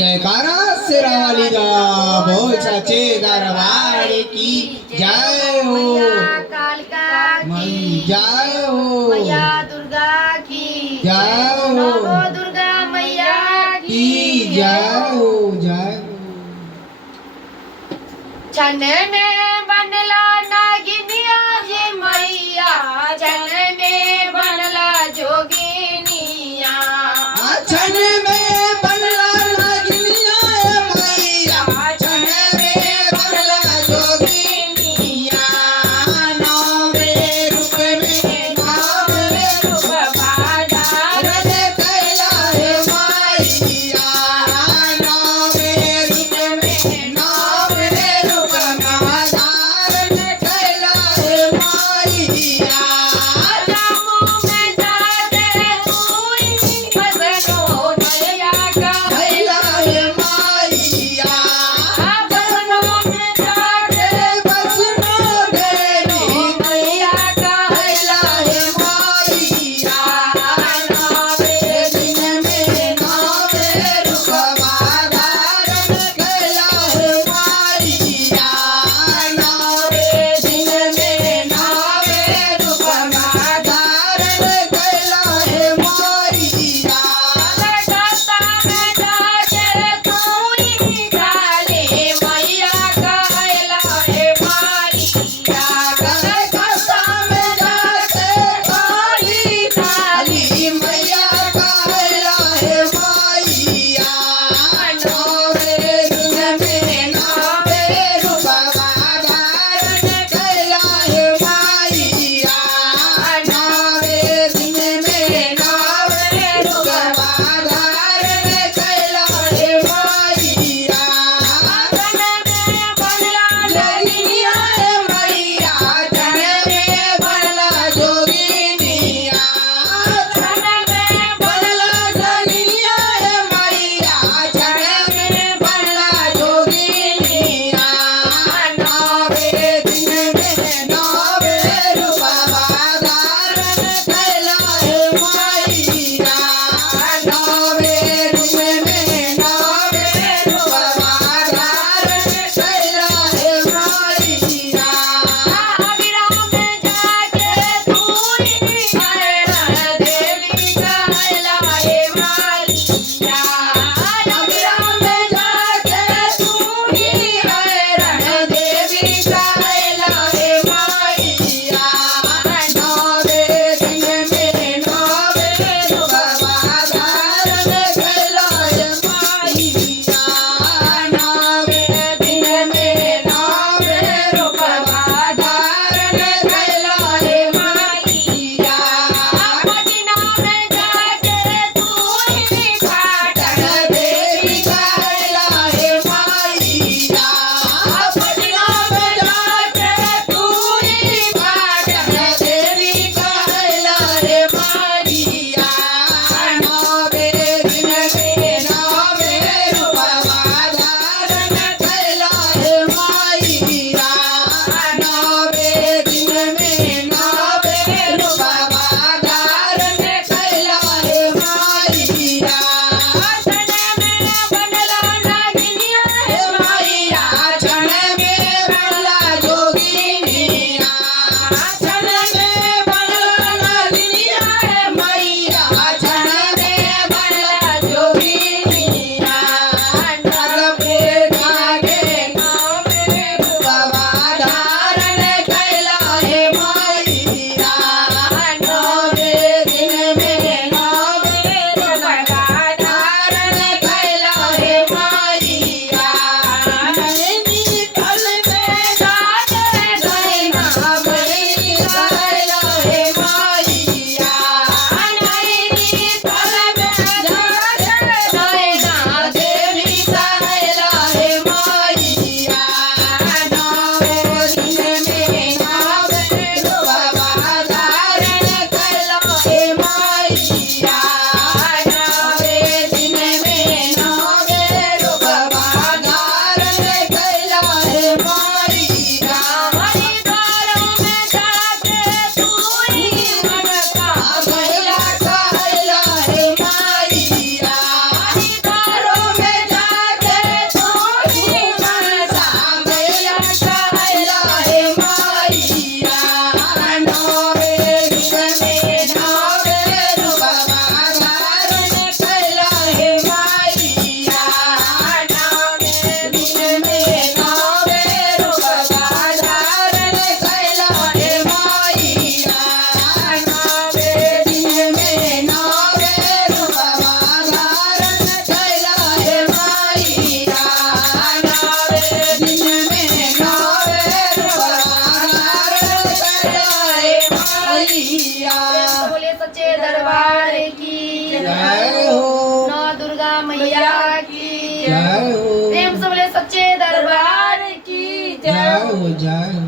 जयकारा शेरावाली दा बोल सच्चे दरबार की जय हो। कालिका मई जय हो। मैया दुर्गा की जय हो। नमो दुर्गा मैया की जय हो जय हो। चनने बनला नागिनिया जे मैया चनने बनला जोगिनिया छन में बनला नागिनिया मैया छन में बनला जोगिनिया नाम रे रूप में नाम रे रूप बाजार रज कैला है मैया नाम रे रूप में नाम रे रूप बाजार मैया बोले सच्चे दरबार की जय हो नौ दुर्गा मैया की जय हो प्रेम से बोले सच्चे दरबार की जय हो जय हो